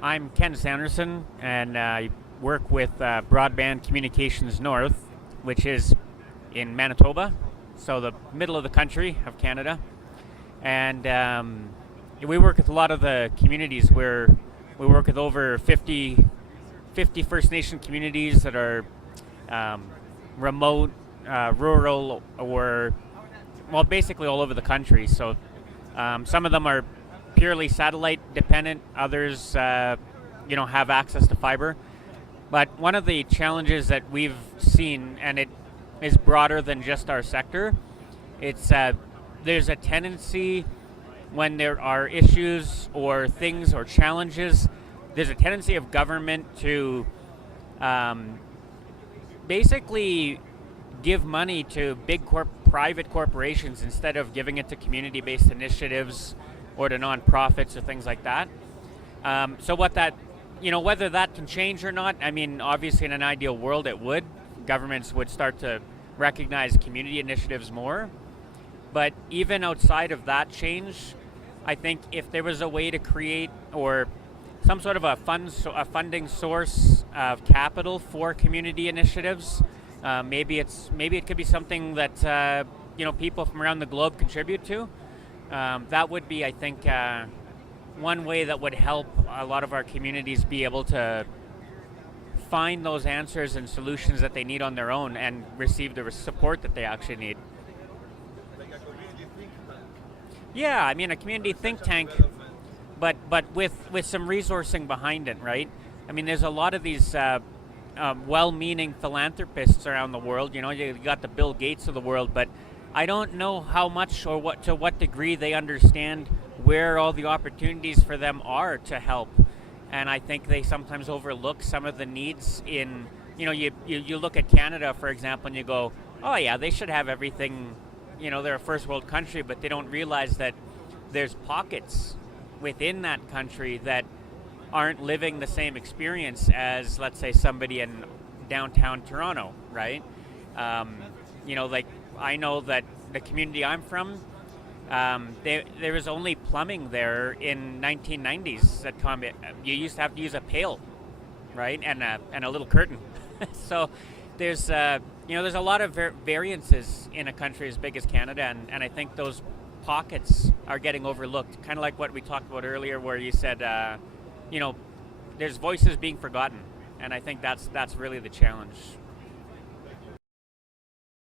I'm Ken Sanderson, and I work with Broadband Communications North, which is in Manitoba, so the middle of the country of Canada. And we work with a lot of the communities where we work with over 50 First Nation communities that are remote, rural, or, well, basically all over the country. So some of them are purely satellite dependent. Others, have access to fiber. But one of the challenges that we've seen, and it is broader than just our sector, it's there's a tendency when there are issues or things or challenges, there's a tendency of government to basically give money to big private corporations instead of giving it to community-based initiatives or to nonprofits or things like that. So what that, whether that can change or not, I mean, obviously in an ideal world it would. Governments would start to recognize community initiatives more. But even outside of that change, I think if there was a way to create or some sort of a funding source of capital for community initiatives, maybe it could be something that people from around the globe contribute to. That would be, I think, one way that would help a lot of our communities be able to find those answers and solutions that they need on their own and receive the support that they actually need. Yeah, I mean, a community think tank, but with some resourcing behind it, right? I mean, there's a lot of these well-meaning philanthropists around the world. You got the Bill Gates of the world, but I don't know how much or to what degree they understand where all the opportunities for them are to help. And I think they sometimes overlook some of the needs in, you look at Canada, for example, and you go, oh yeah, they should have everything, they're a first world country, but they don't realize that there's pockets within that country that aren't living the same experience as, let's say, somebody in downtown Toronto, right? Like I know that the community I'm from, there was only plumbing there in 1990s. You used to have to use a pail, right, and a little curtain. So there's a lot of variances in a country as big as Canada, and I think those pockets are getting overlooked. Kind of like what we talked about earlier, where you said, there's voices being forgotten, and I think that's really the challenge.